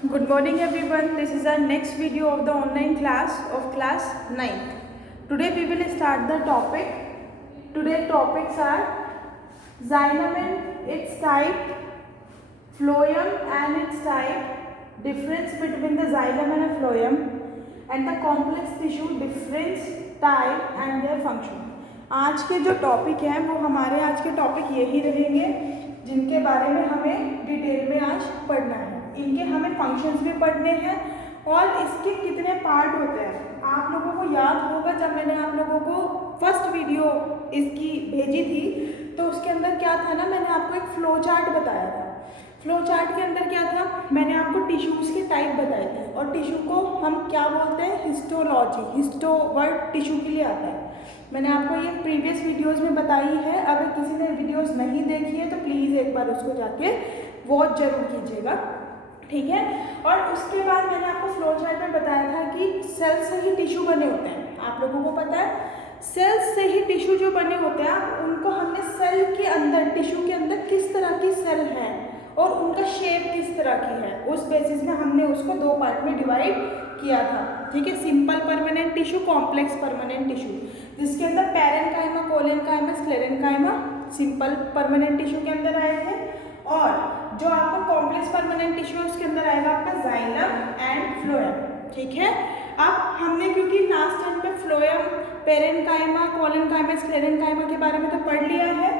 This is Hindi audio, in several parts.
Good morning everyone. This is our next video of the online class of class 9th. Today we will start the topic. Today's topics are xylem and its type, phloem and its type, difference between the xylem and a phloem, and the complex tissue difference, type and their function. आज के जो टॉपिक हैं वो हमारे आज के टॉपिक यही रहेंगे जिनके बारे में हमें डिटेल में आज पढ़ना है। इनके हमें फंक्शंस भी पढ़ने हैं और इसके कितने पार्ट होते हैं। आप लोगों को याद होगा जब मैंने आप लोगों को फर्स्ट वीडियो इसकी भेजी थी तो उसके अंदर क्या था ना, मैंने आपको एक फ्लो चार्ट बताया था। फ्लो चार्ट के अंदर क्या था, मैंने आपको टिश्यूज़ के टाइप बताए थे और टिश्यू को हम क्या बोलते हैं, हिस्टोलॉजी। हिस्टो वर्ड टिश्यू के लिए आता है। मैंने आपको ये प्रीवियस वीडियोस में बताई है। अगर किसी ने वीडियोस नहीं देखी है तो प्लीज़ एक बार उसको जाके वॉच जरूर कीजिएगा, ठीक है। और उसके बाद मैंने आपको फ्लो चार्ट में बताया था कि सेल से ही टिश्यू बने होते हैं। आप लोगों को पता है सेल्स से ही टिश्यू जो बने होते हैं, उनको हमने सेल के अंदर, टिश्यू के अंदर किस तरह की सेल है और उनका शेप किस तरह की है, उस बेसिस में हमने उसको दो पार्ट में डिवाइड किया था, ठीक है। Simple permanent tissue, complex permanent tissue, जिसके अंदर parenchyma, collenchyma, sclerenchyma simple permanent tissue के अंदर आए थे। और जो आपका कॉम्प्लेक्स परमानेंट टिश्यू है उसके अंदर आएगा आपका जाइलम एंड फ्लोएम, ठीक है। अब हमने क्योंकि लास्ट टाइम पे फ्लोएम, पैरेन्काइमा, कोलेनकाइमा, स्क्लेरेन्काइमा के बारे में तो पढ़ लिया है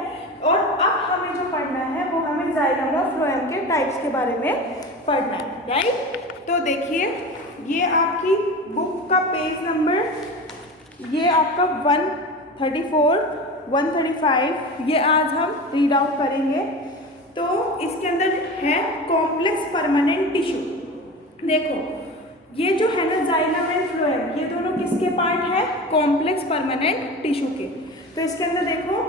और अब हमें जो पढ़ना है वो हमें जाइलम और फ्लोएम के टाइप्स के बारे में पढ़ना है, राइट। तो देखिए ये आपकी बुक का पेज नंबर, ये आपका 134, 135 ये आज हम रीड आउट करेंगे। तो इसके अंदर है कॉम्प्लेक्स परमानेंट टिश्यू। देखो ये जो है ना जाइलम एंड फ्लोएम, ये दोनों किसके पार्ट है, कॉम्प्लेक्स परमानेंट टिश्यू के। तो इसके अंदर देखो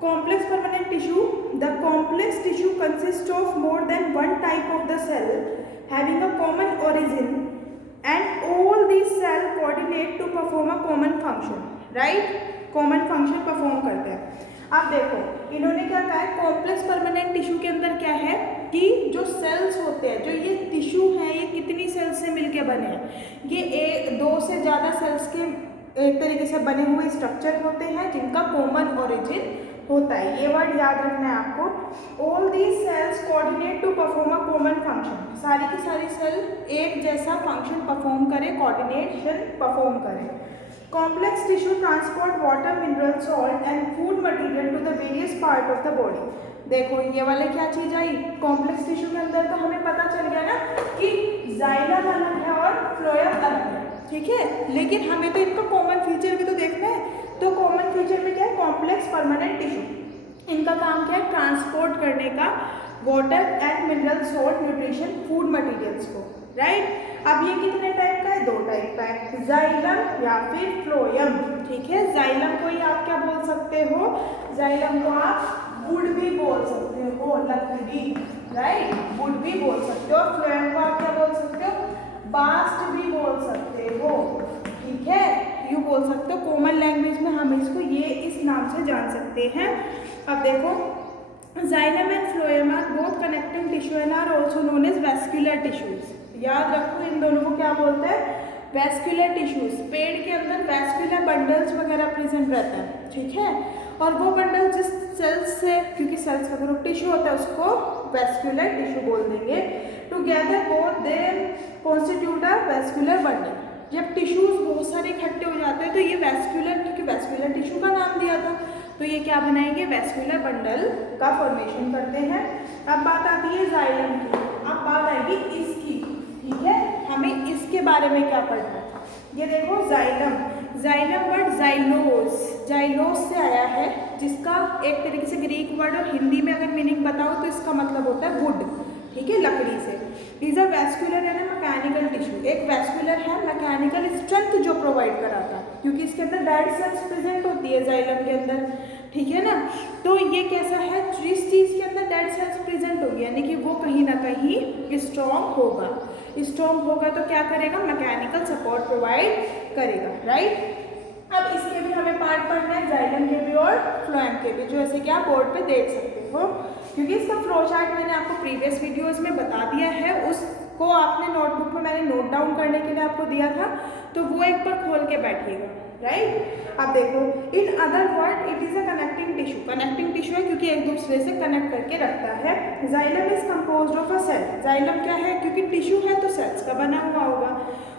complex permanent tissue, the complex tissue consist of more than one type of the cell having a common origin and all these cell coordinate to perform a common function, right. Common function perform करते हैं। अब देखो इन्होंने क्या कहा है, कॉम्प्लेक्स परमानेंट टिश्यू के अंदर क्या है कि जो सेल्स होते हैं, जो ये टिश्यू है, ये कितनी सेल्स से मिलके बने हैं, ये दो से ज़्यादा सेल्स के एक तरीके से बने हुए स्ट्रक्चर होते हैं जिनका कॉमन ओरिजिन होता है। ये वर्ड याद रखना है आपको। All these cells coordinate to perform a common function, सारी की सारी सेल एक जैसा फंक्शन परफॉर्म करे, कोऑर्डिनेशन परफॉर्म करे। Complex tissue transport water, mineral, salt and food material to the various part of the body. देखो ये वाले क्या चीज आई, कॉम्प्लेक्स टिश्यू के अंदर तो हमें पता चल गया ना कि जाइलम अलग है और फ्लोएम अलग है, ठीक है। लेकिन हमें तो इनका कॉमन फीचर भी तो देखना है। तो कॉमन फीचर में क्या है, कॉम्प्लेक्स परमानेंट टिश्यू, इनका काम क्या है, ट्रांसपोर्ट करने का water and mineral, salt, nutrition, food materials को, राइट। अब ये कितने टाइप का है, दो टाइप का है, जाइलम या फिर फ्लोएम, ठीक है। जाइलम को ही आप क्या बोल सकते हो, जाइलम को आप वुड भी बोल सकते हो, लकड़ी, राइट, वुड भी बोल सकते हो। फ्लोएम को आप क्या बोल सकते हो, बास्ट भी बोल सकते हो, ठीक है, यू बोल सकते हो। कॉमन लैंग्वेज में हम इसको ये इस नाम से जान सकते हैं। अब देखो xylem and phloem are both connecting tissue and are also known as vascular tissues. याद रखो इन दोनों को क्या बोलते हैं, वैस्कुलर टिश्यूज। पेड़ के अंदर वैस्कुलर बंडल्स वगैरह प्रेजेंट रहता है, ठीक है। और वो बंडल जिस सेल्स से, क्योंकि सेल्स का ग्रुप टिश्यू होता है, उसको वैस्कुलर टिश्यू बोल देंगे। Together both they constitute a vascular bundle. जब टिश्यूज बहुत सारे इकट्ठे हो जाते हैं तो ये वैस्कुलर, क्योंकि वैस्कुलर टिश्यू का नाम दिया था, तो ये क्या बनाएंगे, वैस्कुलर बंडल का फॉर्मेशन करते हैं। अब बात आती है जाइलम की, अब बात आएगी इसकी, ठीक है। हमें इसके बारे में क्या पढ़ना है, ये देखो xylem, xylem word xylose, xylose से आया है, जिसका एक तरीके से ग्रीक वर्ड और हिंदी में अगर मीनिंग बताओ तो इसका मतलब होता है वुड, ठीक है, लकड़ी से। Is a vascular and mechanical tissue, एक वैस्कुलर है, मैकेनिकल स्ट्रेंथ जो प्रोवाइड कराता है, क्योंकि इसके अंदर डेड सेल्स प्रेजेंट होती है जाइलम के अंदर, ठीक है ना। तो ये कैसा है, जिस चीज़ के अंदर डेड सेल्स प्रेजेंट होगी यानी कि वो कहीं ना कहीं स्ट्रॉन्ग होगा। स्ट्रॉन्ग होगा तो क्या करेगा, मैकेनिकल सपोर्ट प्रोवाइड करेगा, राइट। अब इसके भी हमें पार्ट पढ़ना है, जाइलम के भी और फ्लोएम के भी, जो ऐसे कि आप बोर्ड पे देख सकते हो। क्योंकि इसका फ्लो चार्ट मैंने आपको प्रीवियस वीडियोस में बता दिया है, उसको आपने नोटबुक में मैंने नोट डाउन करने के लिए आपको दिया था, तो वो एक बार खोल के बैठिएगा, राइट। अब देखो, in other word it is a connecting tissue, connecting tissue है क्योंकि एक दूसरे से कनेक्ट करके रखता है। Xylem is composed of a cell, xylem क्या है, क्योंकि टिश्यू है तो सेल्स का बना हुआ होगा,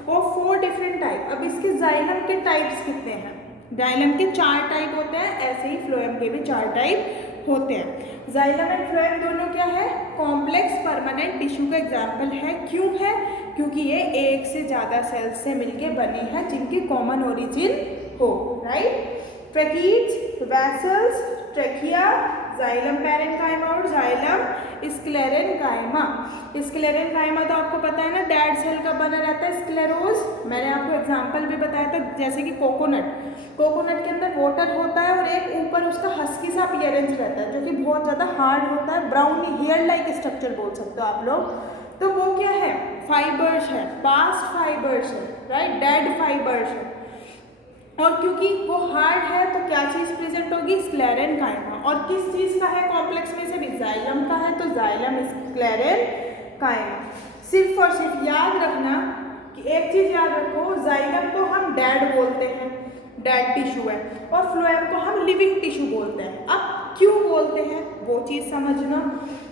और 4 डिफरेंट टाइप। अब इसके जाइलम के टाइप्स कितने हैं, जाइलम के 4 टाइप होते हैं, ऐसे ही फ्लोएम के भी 4 टाइप होते हैं। जाइलम एंड फ्लोएम दोनों क्या है, कॉम्प्लेक्स परमानेंट टिश्यू का एग्जाम्पल है। क्यों है, क्योंकि ये एक से ज़्यादा सेल्स से मिलके बने हैं जिनकी कॉमन ओरिजिन हो, right. Tracheids, vessels, trachea, xylem parenchyma और जाइलम स्क्लेरेन्काइमा। स्क्लेरेन्काइमा तो आपको पता है ना, डेड सेल का बना रहता है स्क्लेरोज। मैंने आपको एग्जांपल भी बताया था, जैसे कि कोकोनट, कोकोनट के अंदर वाटर होता है और एक ऊपर उसका हस्की सा अपीयरेंस रहता है जो कि बहुत ज़्यादा हार्ड होता है, ब्राउनी हेयर लाइक स्ट्रक्चर बोल सकते हो आप लोग। तो वो क्या है, फाइबर्स है, पास्ट फाइबर्स है, राइट, डेड फाइबर्स है। और क्योंकि वो हार्ड है तो क्या चीज़ प्रेजेंट होगी, स्क्लेरेन्काइमा। और किस चीज़ का है कॉम्प्लेक्स में से भी, जाइलम का है, तो जाइलम स्क्लेरेन्काइमा। सिर्फ और सिर्फ याद रखना कि एक चीज़ याद रखो, जाइलम को हम डेड बोलते हैं, डेड टिश्यू है, और फ्लोएम को हम लिविंग टिश्यू बोलते हैं। अब क्यों बोलते हैं वो चीज़ समझना।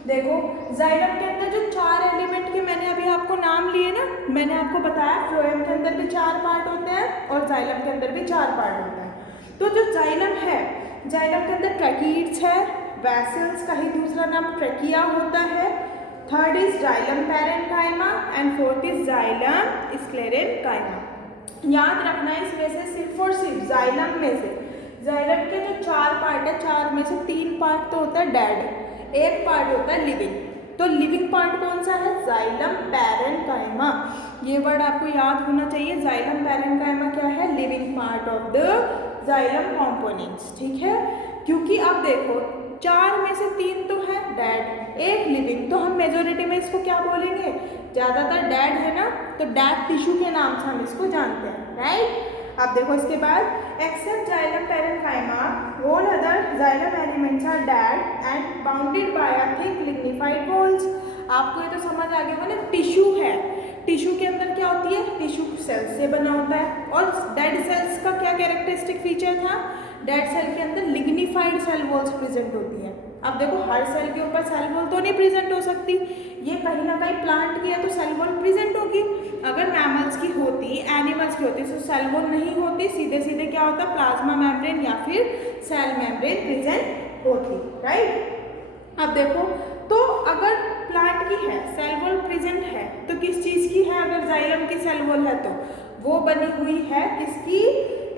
देखो, जाइलम के अंदर जो 4 एलिमेंट के मैंने अभी आपको नाम लिए ना, मैंने आपको बताया फ्लोएम के अंदर भी 4 पार्ट होते हैं और जाइलम के अंदर भी 4 पार्ट होते हैं। तो जो जाइलम है, जाइलम के अंदर ट्रैकीड्स है, वेसल्स का ही दूसरा नाम ट्रैकिया होता है, third is xylem parenchyma and fourth is xylem sclerenchyma. याद रखना है इसमें से सिर्फ और सिर्फ जाइलम में से, जाइलम के जो 4 पार्ट है, 4 में से 3 पार्ट तो होता है डेड, एक पार्ट होता है लिविंग। तो लिविंग पार्ट कौन सा है, जाइलम पैरेन्काइमा। ये वर्ड आपको याद होना चाहिए, जाइलम पैरेन्काइमा क्या है, living part of the xylem components, ठीक है। क्योंकि अब देखो 4 में से 3 तो है डेड, एक लिविंग, तो हम मेजोरिटी में इसको क्या बोलेंगे, ज़्यादातर डेड है ना, तो डेड टिश्यू के नाम से हम इसको जानते हैं, राइट। अब देखो इसके बाद, except xylem parenchyma all other xylem elements are dead and bounded by a thick lignified walls. आपको ये तो समझ आ गया ना, टिश्यू है, टिश्यू के अंदर क्या होती है, टिश्यू सेल्स से बना होता है। और डेड सेल्स का क्या कैरेक्टरिस्टिक फीचर था, डेड सेल के अंदर लिग्निफाइड सेल वॉल्स प्रेजेंट होती है। अब देखो हर सेल के ऊपर सेल वॉल तो नहीं प्रेजेंट हो सकती, ये कहीं ना कहीं प्लांट की है तो सेल वॉल प्रेजेंट होगी। अगर मैमल्स की होती, एनिमल्स की होती तो सेल वॉल नहीं होती, सीधे सीधे क्या होता, प्लाज्मा मेम्ब्रेन या फिर सेल मेम्ब्रेन प्रेजेंट होती, राइट। अब देखो, तो अगर प्लांट की है, सेल वॉल प्रेजेंट है, तो किस चीज़ की है, अगर जाइलम की सेल वॉल है तो वो बनी हुई है किसकी,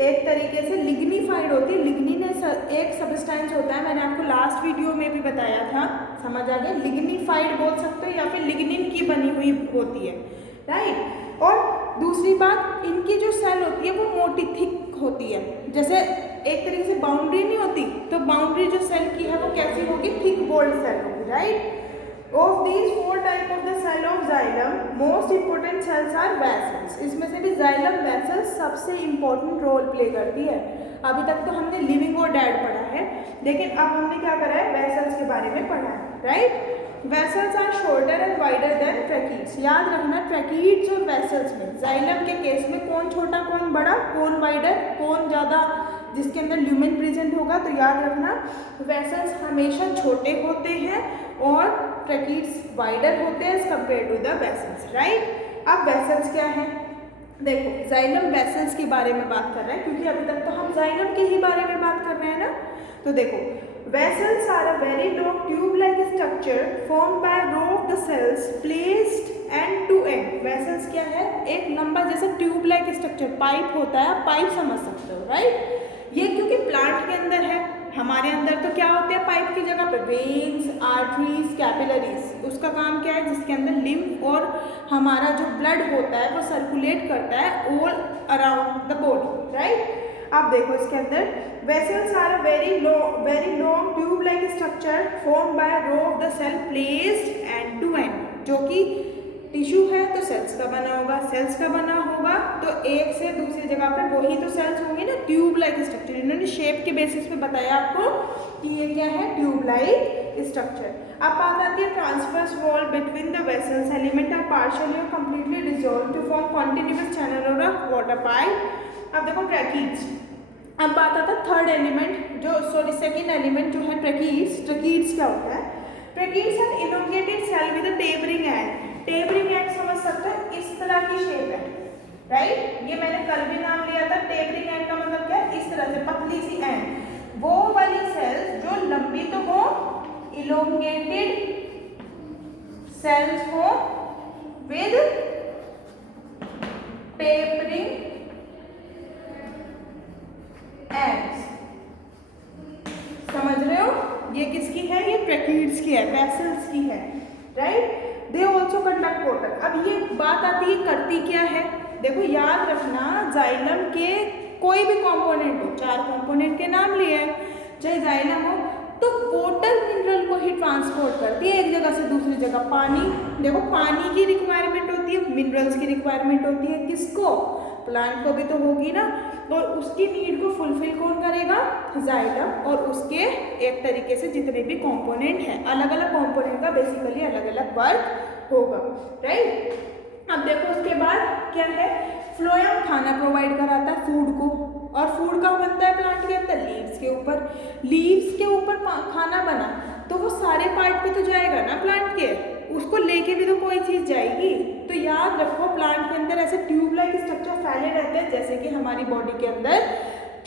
एक तरीके से लिग्निफाइड होती है। लिग्निन एक सब्सटेंस होता है, मैंने आपको लास्ट वीडियो में भी बताया था, समझ आ गया, लिग्निफाइड बोल सकते हो या फिर लिग्निन की बनी हुई होती है, राइट। और दूसरी बात, इनकी जो सेल होती है वो मोटी थिक होती है, जैसे एक तरीके से बाउंड्री नहीं होती, तो बाउंड्री जो सेल की है वो कैसी होगी, थिक बोल्ड सेल होगी, right. Of these 4 type of the cell of xylem, most important cells are vessels. इसमें से भी xylem vessels सबसे important रोल प्ले करती है। अभी तक तो हमने लिविंग और डेड पढ़ा है, लेकिन अब हमने क्या करा है, वेसल्स के बारे में पढ़ा है, right. Vessels are shorter and wider than tracheids. याद रखना, ट्रैकीड्स और वेसल्स में, जाइलम के केस में कौन छोटा कौन बड़ा, कौन वाइडर कौन ज़्यादा, जिसके अंदर ल्यूमेन प्रेजेंट होगा, तो याद रखना वेसल्स हमेशा छोटे होते हैं और ट्रैकीड्स वाइडर होते हैं as compared to the vessels, right. अब वेसल्स क्या है, देखो जाइलम वेसल्स के बारे में बात कर रहे हैं, क्योंकि अभी तक तो हम जाइलम के ही बारे में बात कर रहे हैं ना। तो देखो, vessels are a very long tube like structure formed by row of the cells placed end to end. Vessels क्या है, एक लंबा जैसे ट्यूब लाइक स्ट्रक्चर, पाइप होता है, पाइप समझ सकते हो, राइट। ये क्योंकि प्लांट के अंदर है, हमारे अंदर तो क्या होते हैं पाइप की जगह पे, वेन्स, आर्टरीज, कैपिलरीज। उसका काम क्या है, जिसके अंदर लिम्फ और हमारा जो ब्लड होता है वो सर्कुलेट करता है all around the body, right. अब देखो इसके अंदर, vessels are a very long tube like structure formed by row of the cell placed end to end. जो कि टिश्यू है तो सेल्स का बना होगा, सेल्स का बना होगा तो एक से दूसरी जगह पे वही तो सेल्स होंगे ना, ट्यूब लाइक स्ट्रक्चर। इन्होंने शेप के बेसिस पे बताया आपको कि ये क्या है, ट्यूब लाइक स्ट्रक्चर। अब बात आती है transverse wall between the vessels element are partially और completely dissolve to form continuous channel और अ वाटर पाइप। अब देखो ट्रैकीड्स। अब बात आता है थर्ड एलिमेंट सेकेंड एलिमेंट जो है ट्रैकीड्स। ट्रैकीड्स क्या होता है? Tracheids are elongated cell with a tapering end. Tapering end समझ सकते हैं, इस तरह की शेप है, राइट? ये मैंने कल भी नाम लिया था। टेपरिंग एंड का मतलब क्या है? इस तरह से पतली सी एंड। वो वाली सेल्स जो लंबी तो हो, इलोंगेटेड सेल्स हो विद टेपरिंग एंड्स। समझ रहे हो? ये किसकी है? ये ट्रैकीड्स की है, वेसल्स की है, right? They also conduct water. अब ये बात आती है करती क्या है? देखो याद रखना, जाइलम के कोई भी कंपोनेंट हो, 4 कंपोनेंट के नाम लिए हैं, चाहे जाइलम हो, तो वाटर मिनरल को ही ट्रांसपोर्ट करती है एक जगह से दूसरी जगह। पानी, देखो पानी की रिक्वायरमेंट होती है, मिनरल्स की रिक्वायरमेंट होती है, किसको? प्लांट को भी तो होगी ना। और उसकी नीड को फुलफिल कौन करेगा? जाइलम। और उसके एक तरीके से जितने भी कंपोनेंट हैं, अलग अलग कंपोनेंट का बेसिकली अलग अलग वर्क होगा, राइट? अब देखो उसके बाद क्या है? फ्लोएम खाना प्रोवाइड कराता है फूड को। और फूड कहाँ बनता है प्लांट के अंदर? लीव्स के ऊपर। लीव्स के ऊपर खाना बना तो वो सारे पार्ट पे तो जाएगा ना प्लांट के, उसको लेके भी तो कोई चीज़ जाएगी। तो याद रखो प्लांट के अंदर ऐसे ट्यूब लाइक स्ट्रक्चर फैले रहते हैं, जैसे कि हमारी बॉडी के अंदर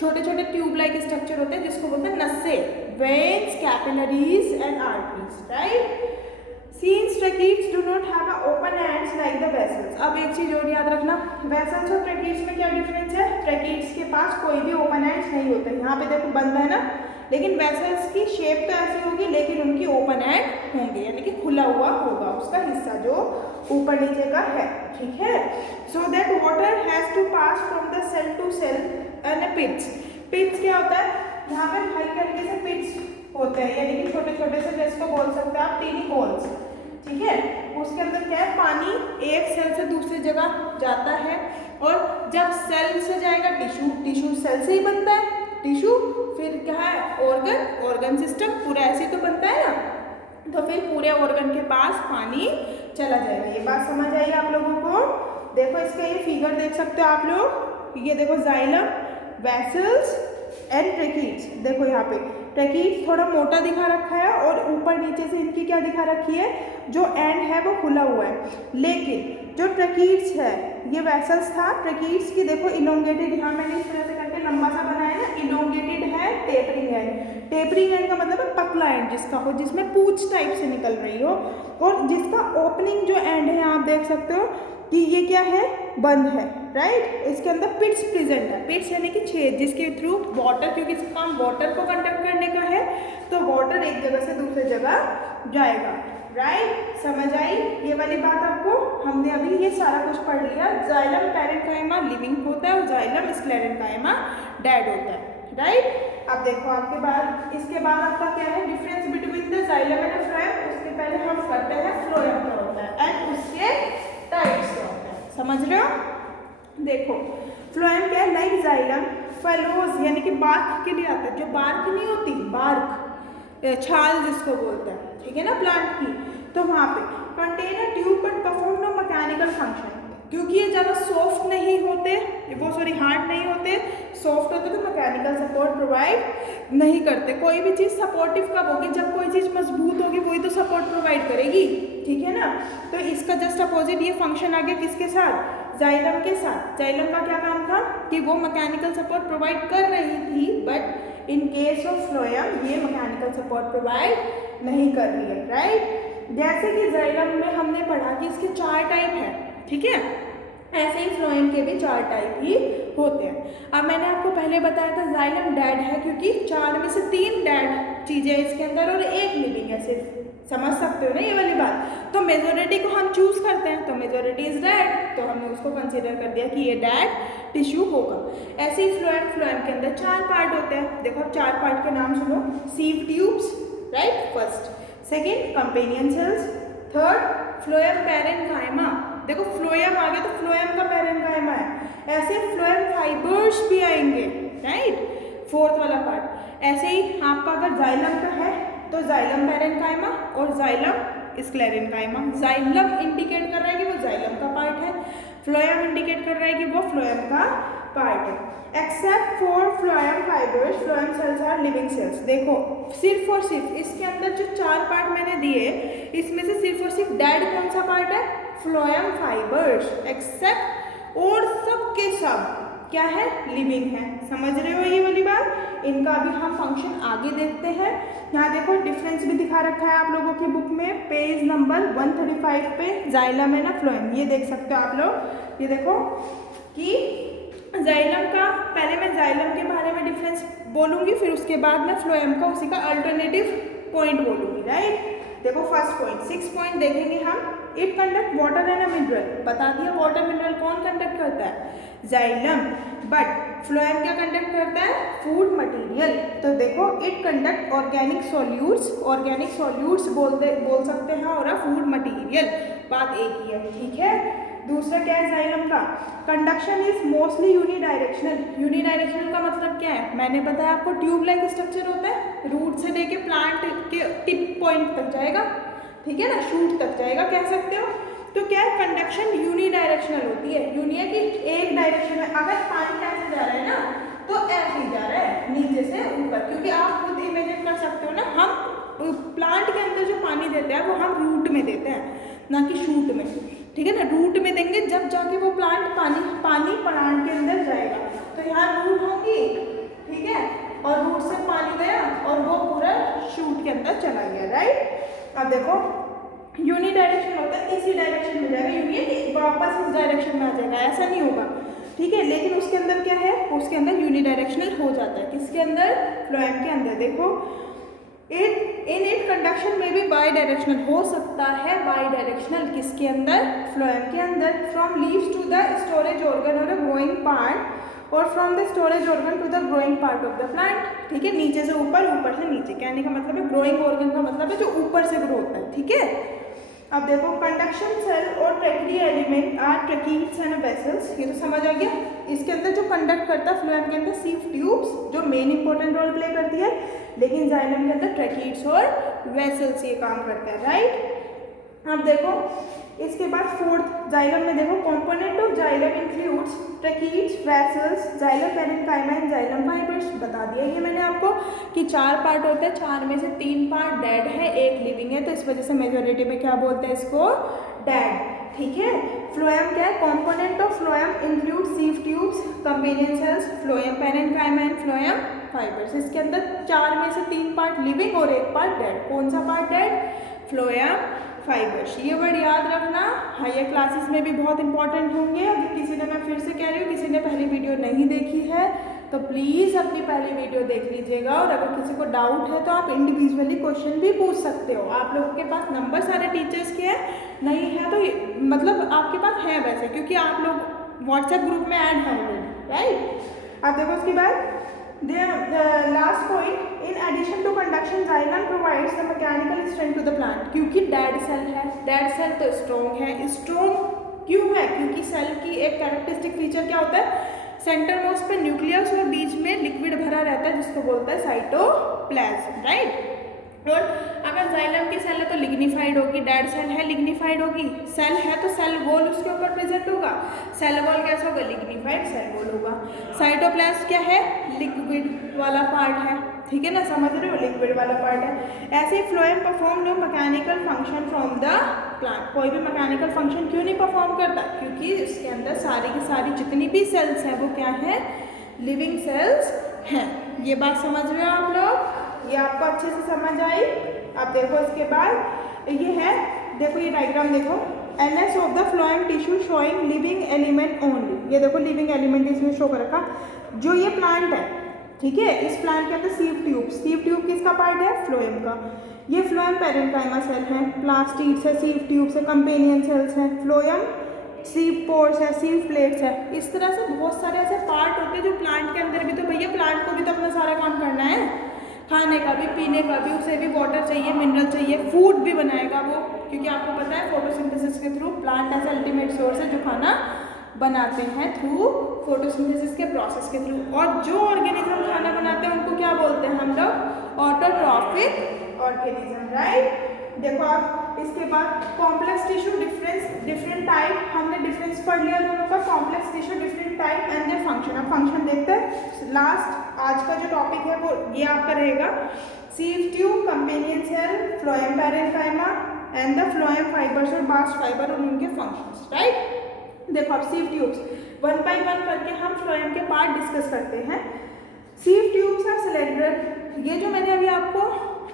छोटे छोटे ट्यूब लाइक स्ट्रक्चर होते हैं जिसको बोलते हैं नसें, veins, capillaries and arteries, right? Since tracheids do not have a open ends like the vessels। अब एक चीज और याद रखना, वेसल्स और ट्रैकीड्स में क्या डिफरेंस है? ट्रैकीड्स के पास कोई भी ओपन एंड्स नहीं होते। यहाँ पे देखो बंद है ना, लेकिन वेसल्स की शेप तो ऐसी होगी लेकिन उनकी ओपन एंड होंगे, यानी कि खुला हुआ होगा उसका हिस्सा जो ऊपर नीचे का है, ठीक है? So that water has to pass from the cell to cell and pits. Pits क्या होता है? यहाँ पे हल्के हल्के से पिट्स होते हैं, यानी कि छोटे छोटे से, जिसको बोल सकते हैं आप टीनी होल्स, ठीक है? उसके अंदर क्या है? पानी एक सेल से दूसरी जगह जाता है, और जब सेल से जाएगा टिश्यू, टिश्यू सेल से ही बनता है, टिश्यू फिर क्या है? ऑर्गन, ऑर्गन सिस्टम, पूरा ऐसे तो बनता है ना, तो फिर पूरे ऑर्गन के पास पानी चला जाएगा। ये बात समझ आई आप लोगों को? देखो इसका ये फिगर देख सकते हो आप लोग, ये देखो जाइलम, वेसल्स एंड ट्रैकीड्स। देखो यहाँ पे ट्रैकीड्स थोड़ा मोटा दिखा रखा है और ऊपर नीचे से इनकी क्या दिखा रखी है? जो एंड है वो खुला हुआ है। लेकिन जो ट्रैकीड्स है, ये वेसल्स था, ट्रैकीड्स की देखो इलोंगेटेड, यहाँ मैंने इस तरह से करके लंबा सा बनाया ना, इलोंगेटेड है, टेपरिंग एंड। टेपरिंग एंड का मतलब है पतला एंड जिसका हो, जिसमें पूंछ टाइप से निकल रही हो, और जिसका ओपनिंग जो एंड है आप देख सकते हो कि ये क्या है? बंद है, राइट? इसके अंदर पिट्स प्रेजेंट है। पिट्स यानी कि छेद, जिसके थ्रू वाटर, क्योंकि इसका काम वाटर को कंडक्ट करने का है, तो वाटर एक जगह से दूसरी जगह जाएगा, राइट? समझ आई ये वाली बात आपको? हमने अभी ये सारा कुछ पढ़ लिया। जाइलम पैरेन्काइमा लिविंग होता है और जाइलम स्क्लेरेन्काइमा डेड होता है, राइट? अब देखो आपके बाद, इसके बाद आपका क्या है? Difference between the xylem and phloem. उसके पहले हम करते हैं फ्लोएम क्या होता है एंड उसके टाइप्स क्या होता है, समझ रहे हो? देखो फ्लोएम क्या है? लाइक जाइलम, फेलोज यानी कि बार्क के लिए आता है, जो बार्क नहीं होती, बार्क छाल जिसको बोलते हैं, ठीक है ना, प्लांट की, तो वहाँ पे contain a tube but perform no mechanical function. क्योंकि ये ज़्यादा सॉफ्ट नहीं होते, वो सॉरी हार्ड नहीं होते, सॉफ्ट होते तो मैकेनिकल सपोर्ट प्रोवाइड नहीं करते। कोई भी चीज़ सपोर्टिव कब होगी? जब कोई चीज़ मजबूत होगी वही तो सपोर्ट प्रोवाइड करेगी, ठीक है ना? तो इसका जस्ट अपोजिट ये फंक्शन आ गया किसके साथ? जाइलम के साथ। जाइलम का क्या काम था? कि वो मैकेनिकल सपोर्ट प्रोवाइड कर रही थी, but in case of phloem ये मैकेनिकल सपोर्ट प्रोवाइड नहीं कर रही है, राइट? जैसे कि जाइलम में हमने पढ़ा कि इसके 4 टाइप हैं, ठीक है? ऐसे ही फ्लोएम के भी 4 टाइप ही होते हैं। अब मैंने आपको पहले बताया था जाइलम डेड है क्योंकि 4 में से 3 डेड चीज़ें इसके अंदर और 1 लिविंग है सिर्फ। समझ सकते हो ना ये वाली बात? तो मेजोरिटी को हम चूज करते हैं, तो मेजोरिटी इज डेड, तो हमने उसको कंसीडर कर दिया कि ये डेड टिश्यू होगा। ऐसे ही फ्लोएम के अंदर 4 पार्ट होते हैं। देखो 4 पार्ट के नाम सुनो। Sieve tubes, right, first. Second companion cells. Third phloem parenchyma. देखो फ्लोएम आ गया तो फ्लोएम का पैरेन्काइमा है। ऐसे फ्लोएम फाइबर्स भी आएंगे, राइट, फोर्थ वाला पार्ट। ऐसे ही आपका अगर जाइलम का है तो जाइलम पैरेन्काइमा और जाइलम स्क्लेरेन्काइमा। जाइलम इंडिकेट कर रहा है कि वो जाइलम का पार्ट है, फ्लोएम इंडिकेट कर रहा है कि वो फ्लोएम का पार्ट है। Except for phloem fibres, phloem cells are living cells. देखो सिर्फ और सिर्फ इसके अंदर जो 4 पार्ट मैंने दिए, इसमें से सिर्फ और सिर्फ डेड कौन सा पार्ट है? Phloem fibres. एक्सेप्ट और सब के सब क्या है? लिविंग है। समझ रहे हो ये वाली बात? इनका अभी हम फंक्शन आगे देखते हैं। यहाँ देखो डिफरेंस भी दिखा रखा है आप लोगों की बुक में, पेज नंबर 135 पे जाइलम है ना फ्लोएम, ये देख सकते हो आप लोग। ये देखो कि जाइलम का, पहले मैं जाइलम के बारे में डिफरेंस बोलूँगी, फिर उसके बाद मैं फ्लोएम का उसी का अल्टरनेटिव पॉइंट बोलूँगी, राइट। देखो फर्स्ट पॉइंट, 6 पॉइंट देखेंगे हम। It conduct water and a mineral. बता दिया वाटर मिनरल कौन कंडक्ट करता है? जाइलम। बट फ्लोएम क्या कंडक्ट करता है? Food material. तो देखो it conduct organic solutes, organic solutes बोल सकते हैं, और फूड मटेरियल, बात एक ही है, ठीक है। दूसरा क्या है जाइलम का? Conduction is mostly unidirectional. Unidirectional का मतलब क्या है? मैंने बताया आपको ट्यूब लाइक स्ट्रक्चर होता है, रूट से लेके प्लांट के टिप पॉइंट तक जाएगा, ठीक है ना, शूट तक जाएगा कह सकते हो। तो क्या है? कंडक्शन यूनिडायरेक्शनल होती है। यूनि है कि एक डायरेक्शन में, अगर पानी ऐसे जा रहा है ना तो ऐसे ही जा रहा है नीचे से ऊपर, क्योंकि आप खुद इमेजिन कर सकते हो ना, हम प्लांट के अंदर जो पानी देते हैं वो हम रूट में देते हैं, ना कि शूट में, ठीक है ना। रूट में देंगे जब जाके वो प्लांट पानी प्लांट के अंदर जाएगा। तो यहाँ रूट होगी, ठीक है, और रूट से पानी गया और वो पूरा शूट के अंदर चला गया, राइट। अब देखो यूनिडायरेक्शन होता है, इसी डायरेक्शन में जाएगा, यूनि वापस इस डायरेक्शन में आ जाएगा, ऐसा नहीं होगा, ठीक है। लेकिन उसके अंदर क्या है? उसके अंदर यूनिडायरेक्शनल हो जाता है। किसके अंदर? फ्लोएम के अंदर। देखो इट कंडक्शन में भी बाई डायरेक्शनल हो सकता है, बाई डायरेक्शनल किसके अंदर? फ्लोएम के अंदर। From leaves to the storage organ और ग्रोइंग पार्ट, और from the storage organ to the growing part of the plant, ठीक है। नीचे से ऊपर, ऊपर से नीचे, कहने का मतलब है ग्रोइंग ऑर्गन का मतलब है जो ऊपर से ग्रो होता है, ठीक है। अब देखो कंडक्शन सेल और tracheid element are tracheids and vessels. ये तो समझ आ गया। इसके अंदर जो कंडक्ट करता है फ्लोएम के अंदर सिर्फ ट्यूब्स, जो मेन इंपॉर्टेंट रोल प्ले करती है, लेकिन जाइलम के अंदर ट्रैकीड्स और वेसल्स ये काम करता है, राइट। अब देखो इसके बाद फोर्थ जाइलम में देखो component of xylem includes tracheids, vessels, xylem parenchyma and xylem fibres. बता दिया ये मैंने आपको कि 4 पार्ट होते हैं, 4 में से 3 पार्ट डेड है, 1 लिविंग है, तो इस वजह से मेजॉरिटी में क्या बोलते हैं इसको? डेड, ठीक है। फ्लोएम क्या है? Component of phloem include sieve tubes, companion cells, phloem parenchyma and phloem fibres. इसके अंदर 4 में से 3 पार्ट लिविंग और 1 पार्ट डेड। कौन सा पार्ट डेड? Phloem fibres. ये वर्ड याद रखना, हायर क्लासेस में भी बहुत इंपॉर्टेंट होंगे। अगर किसी ने, मैं फिर से कह रही हूँ, किसी ने पहली वीडियो नहीं देखी है तो प्लीज़ अपनी पहली वीडियो देख लीजिएगा, और अगर किसी को डाउट है तो आप इंडिविजुअली क्वेश्चन भी पूछ सकते हो। आप लोगों के पास नंबर सारे टीचर्स के हैं, नहीं है तो मतलब आपके पास है वैसे, क्योंकि आप लोग व्हाट्सएप ग्रुप में ऐड हैं ऑलरेडी, राइट। अब देखो उसके बाद last point, in addition to conduction xylem provides the mechanical strength to the plant. क्योंकि डेड सेल है, डेड सेल तो स्ट्रॉन्ग है। स्ट्रॉन्ग क्यों है? क्योंकि सेल की एक कैरेक्टरिस्टिक फीचर क्या होता है? सेंटर मोस्ट पे न्यूक्लियस और बीच में लिक्विड भरा रहता है, जिसको बोलता है साइटोप्लाज्म, राइट। और अगर जाइलम की सेल है तो लिग्निफाइड होगी, डेड सेल है लिग्निफाइड होगी, सेल है तो सेल वॉल उसके ऊपर प्रेजेंट होगा, सेल वॉल कैसा होगा? लिग्निफाइड सेल वॉल होगा। साइटोप्लाज्म क्या है? लिक्विड वाला पार्ट है, ठीक है ना, समझ रहे हो, लिक्विड वाला पार्ट है। ऐसे ही phloem perform no mechanical function from the plant. कोई भी मैकेनिकल फंक्शन क्यों नहीं परफॉर्म करता? क्योंकि इसके अंदर सारी की सारी जितनी भी सेल्स हैं वो क्या है? लिविंग सेल्स हैं। ये बात समझ रहे हो आप लोग? ये आपको अच्छे से समझ आई? अब देखो इसके बाद ये है, देखो ये डायग्राम देखो, NS of the phloem tissue showing living element only. ये देखो लिविंग एलिमेंट इसमें शो कर रखा। जो ये प्लांट है, ठीक है, इस प्लांट के अंदर सीव ट्यूब किसका पार्ट है? फ्लोएम का। ये फ्लोएम पैरेन्काइमा सेल है, प्लास्टिड्स है, सीव ट्यूब्स है, कंपेनियन सेल्स हैं, फ्लोएम सीव पोर्स है, सीव प्लेट्स है। इस तरह से बहुत सारे ऐसे पार्ट होते हैं जो प्लांट के अंदर भी, तो भैया प्लांट को भी तो अपना सारा काम करना है, खाने का भी, पीने का भी, उसे भी वाटर चाहिए, मिनरल चाहिए, फूड भी बनाएगा वो, क्योंकि आपको पता है फोटोसिंथेसिस के थ्रू प्लांट ऐसा अल्टीमेट सोर्स है जो खाना बनाते हैं थ्रू फोटोसिंथेसिस के प्रोसेस के थ्रू। और जो ऑर्गेनिज्म खाना बनाते हैं उनको क्या बोलते हैं हम लोग? Autotrophic organism, right. देखो आप इसके बाद कॉम्प्लेक्स टिश्यू डिफरेंट टाइप, हमने डिफरेंस पढ़ लिया दोनों का, complex tissue different type and their function. अब फंक्शन देखते हैं। लास्ट आज का जो टॉपिक है वो ये आपका रहेगा sieve tube, companion cell, phloem parenchyma and the phloem fibres और बास्ट फाइबर और उनके फंक्शंस, राइट। देखो अब sieve tubes one by one करके हम फ्लोएम के पार्ट डिस्कस करते हैं। सीव ट्यूब्स आर सिलेंडर, ये जो मैंने अभी आपको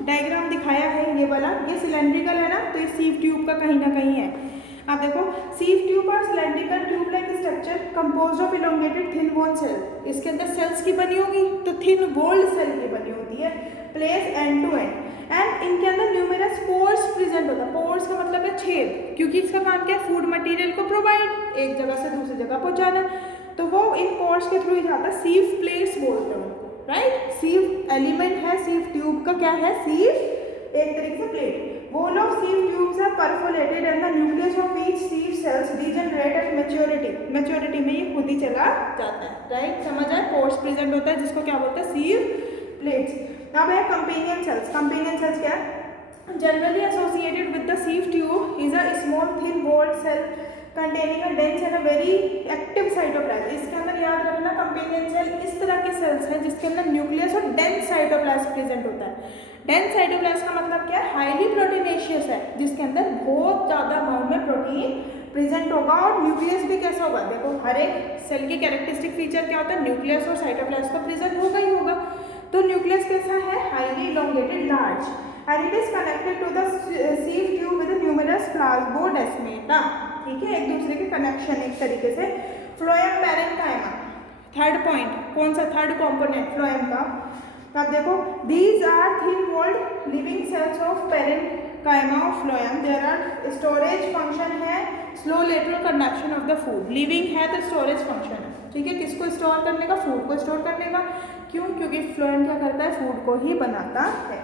डायग्राम दिखाया है ये वाला, ये सिलेंड्रिकल है ना, तो ये सीव ट्यूब का कहीं ना कहीं है। आप देखो सीव ट्यूब और cylindrical tube like structure composed of elongated thin wall cell. इसके अंदर सेल्स की बनी होगी तो थिन वॉल्ड सेल की बनी होती है, place end to end, and इनके अंदर न्यूमेरस पोर्स प्रेजेंट होता है। पोर्स का मतलब है छेद, क्योंकि इसका काम क्या है, फूड मटेरियल को प्रोवाइड एक जगह से दूसरी जगह पहुंचाना, तो वो इन पोर्स के थ्रू ही जाता है। सीव प्लेट्स बोलते हैं उनको, राइट। सीव एलिमेंट है सीव ट्यूब का, क्या है, सीव एक तरीके से plate. Wall of sieve tubes are perforated and the nucleus of each sieve cells regenerate at maturity में ये खुद ही चला जाता है, राइट। समझ आए, पोर्स प्रेजेंट होता है जिसको क्या बोलते हैं, सीव प्लेट्स। अब है कंपेनियन सेल्स। कंपेनियन सेल्स क्या है, generally associated with the sieve tube is a small thin walled cell containing a dense and a very active cytoplasm. इसके अंदर याद रखना कंपेनियन सेल इस तरह के सेल्स हैं जिसके अंदर न्यूक्लियस और डेंस साइटोप्लाज्म प्रेजेंट होता है। डेंस साइटोप्लाज्म का मतलब क्या है, हाईली प्रोटीनेशियस है, जिसके अंदर बहुत ज़्यादा अमाउंट में प्रोटीन प्रेजेंट होगा। और न्यूक्लियस भी कैसा होगा, देखो हर एक सेल की कैरेक्टरिस्टिक फीचर क्या होता है, न्यूक्लियस और साइटोप्लाज्म तो प्रेजेंट होगा ही होगा। तो न्यूक्लियस कैसा है, highly elongated large, and it is connected to the sieve tube with numerous plasmodesmata, ठीक है, एक दूसरे के कनेक्शन एक तरीके से। फ्लोएम पैरेन्काइमा, थर्ड पॉइंट, कौन सा थर्ड कंपोनेंट फ्लोएम का। अब देखो these are thin walled living cells of parenchyma of phloem. There are storage function है, slow lateral conduction of the food. Living है तो स्टोरेज फंक्शन है, ठीक है, किसको स्टोर करने का, फूड को स्टोर करने का। क्यों, क्योंकि फ्लोएम क्या करता है, फूड को ही बनाता है,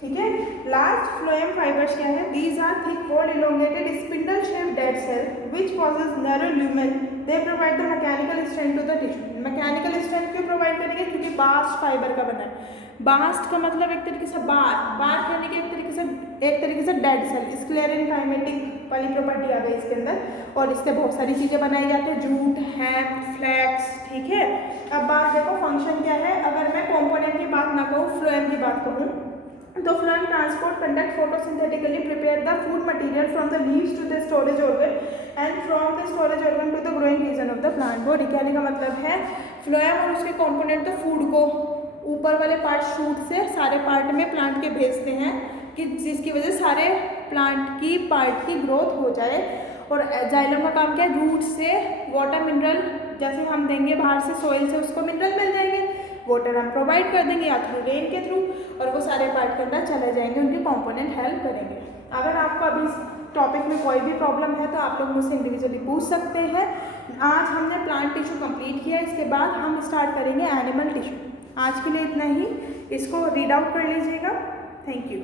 ठीक है। लास्ट फ्लोएम फाइबर्स क्या है, these are thick walled elongated spindle shaped dead cell which possess narrow lumen, they provide the mechanical strength to the tissue. Mechanical strength क्यों प्रोवाइड करेंगे, क्योंकि बास्ट फाइबर का बना है। बास्ट का मतलब एक तरीके से बार कहने के एक तरीके से डेड सेल, स्क्लेरेनकाइमेटिक वाली प्रॉपर्टी आ गई इसके अंदर, और इससे बहुत सारी चीज़ें बनाई जाती है, जूट, हैम, फ्लैक्स, ठीक है। अब बात देखो फंक्शन क्या है। अगर मैं कॉम्पोनेंट की बात ना कहूँ, फ्लोएम की बात कहूँ, तो phloem transport conduct photosynthetically prepare the food material from the leaves to the storage organ and from the storage organ to the growing region of the plant body. कहने का मतलब है फ्लोएम और उसके कंपोनेंट तो फूड को ऊपर वाले पार्ट शूट से सारे पार्ट में प्लांट के भेजते हैं, कि जिसकी वजह से सारे प्लांट की पार्ट की ग्रोथ हो जाए। और जाइलम का काम क्या है, रूट से वाटर मिनरल जैसे हम देंगे बाहर से सॉइल से, उसको मिनरल मिल जाएंगे, वाटर हम प्रोवाइड कर देंगे या थ्रू रेन के थ्रू, और वो सारे पार्ट के अंदर चले जाएंगे, उनके कंपोनेंट हेल्प करेंगे। अगर आपको अभी इस टॉपिक में कोई भी प्रॉब्लम है तो आप लोग मुझसे इंडिविजुअली पूछ सकते हैं। आज हमने प्लांट टिश्यू कंप्लीट किया, इसके बाद हम स्टार्ट करेंगे एनिमल टिश्यू। आज के लिए इतना ही, इसको रीड आउट कर लीजिएगा। Thank you.